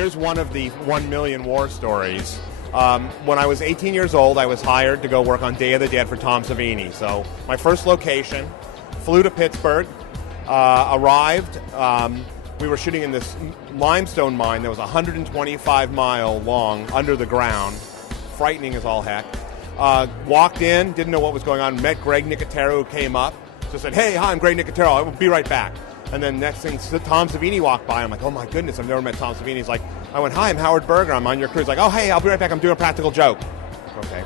here's one of the 1 million war stories. When I was 18 years old, I was hired to go work on Day of the Dead for Tom Savini. So my first location, flew to Pittsburgh, arrived. We were shooting in this limestone mine that was 125 mile long under the ground, frightening as all heck. Walked in, didn't know what was going on, met Greg Nicotero, who came up, just said, "Hey, hi, I'm Greg Nicotero, I will be right back." And then next thing, Tom Savini walked by. I'm like, oh my goodness, I've never met Tom Savini. He's like, I went, "Hi, I'm Howard Berger, I'm on your crew." He's like, "Oh, hey, I'll be right back, I'm doing a practical joke." Okay.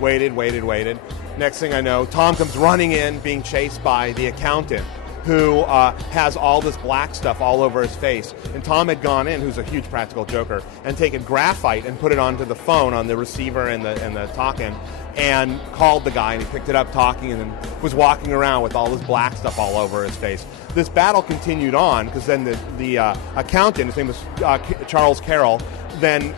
Waited. Next thing I know, Tom comes running in, being chased by the accountant, who has all this black stuff all over his face. And Tom had gone in, who's a huge practical joker, and taken graphite and put it onto the phone on the receiver and the talk-in, and called the guy, and he picked it up talking, and then was walking around with all this black stuff all over his face. This battle continued on, because then the accountant, his name was Charles Carroll, then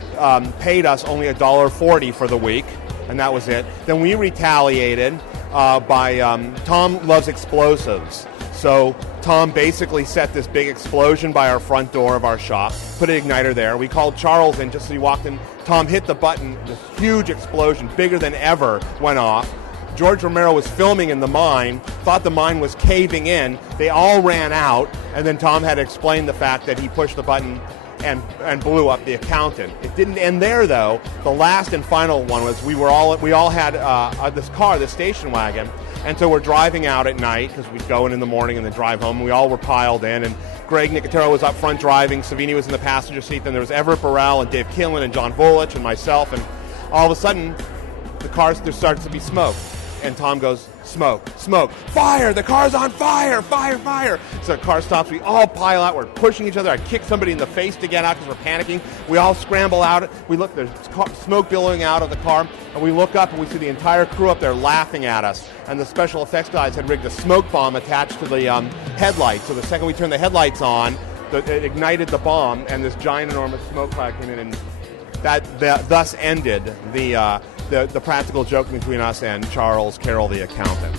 paid us only $1.40 for the week, and that was it. Then we retaliated by, Tom loves explosives. So Tom basically set this big explosion by our front door of our shop, put an igniter there. We called Charles in just as he walked in. Tom hit the button, this huge explosion, bigger than ever, went off. George Romero was filming in the mine, thought the mine was caving in. They all ran out, and then Tom had to explain the fact that he pushed the button and blew up the accountant. It didn't end there, though. The last and final one was we all had this car, this station wagon, and so we're driving out at night, because we'd go in the morning and then drive home. We all were piled in, and Greg Nicotero was up front driving, Savini was in the passenger seat, then there was Everett Burrell and Dave Killen and John Volich and myself, and all of a sudden, there starts to be smoke. And Tom goes, "Smoke, smoke, fire, the car's on fire, fire, fire." So the car stops, we all pile out, we're pushing each other. I kick somebody in the face to get out because we're panicking. We all scramble out, we look, there's smoke billowing out of the car, and we look up and we see the entire crew up there laughing at us. And the special effects guys had rigged a smoke bomb attached to the headlights. So the second we turned the headlights on, it ignited the bomb, and this giant, enormous smoke cloud came in, and that thus ended the practical joke between us and Charles Carroll, the accountant.